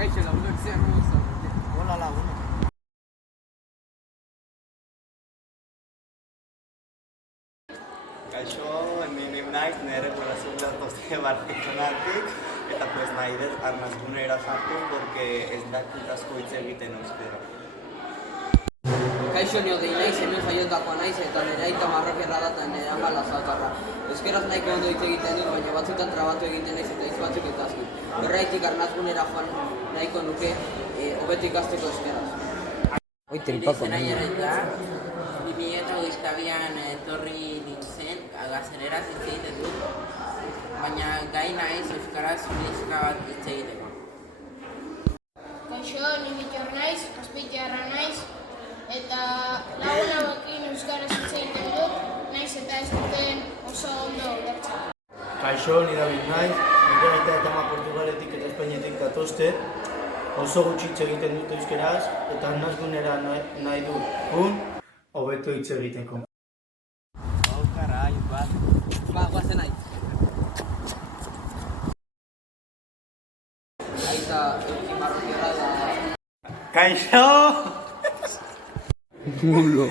Kaixo lagunak zer modu zaudete? Hola lagunak. Kaixo, hemen naiz, nire relazio datozte Barcelonatik, eta pues nahi dut arnazgunera sartu, porque ez dakit asko hitz egiten euskera. Kaixo nio gehi naiz, hemen jaiotakoa naiz, eta nire aita marrokerra da eta nire ama lasakarra. Euskeraz nahiko ondo hitz egiten dut, baina batzutan trabatu egiten naiz eta hitz batzuk ikazki. Horregatik arnazgunera joan nahiko nuke, hobeto ikasteko euskeraz. Izenaiareta, 2022an etorri nintzen, gazeleraz hitz egiten dut, baina gai naiz euskaraz pixka bat hitz egiteko. Kaixo, ni Bittor naiz, Azpeitiarra naiz, eta lagun hauekin euskaraz hitz egiten dut, naiz eta ez duten oso ondo ulertzen. Kaixo, ni David naiz, nire aita eta ama Portugaletik eta Espainetik datozte, oso gutxi hitz egiten dut euskeraz, eta arnazgunera nahi dut hobeto hitz egiteko. Oh, carai, bat. Guazen nahi. Aita euki marrokerra da... Kaixo! Mulo.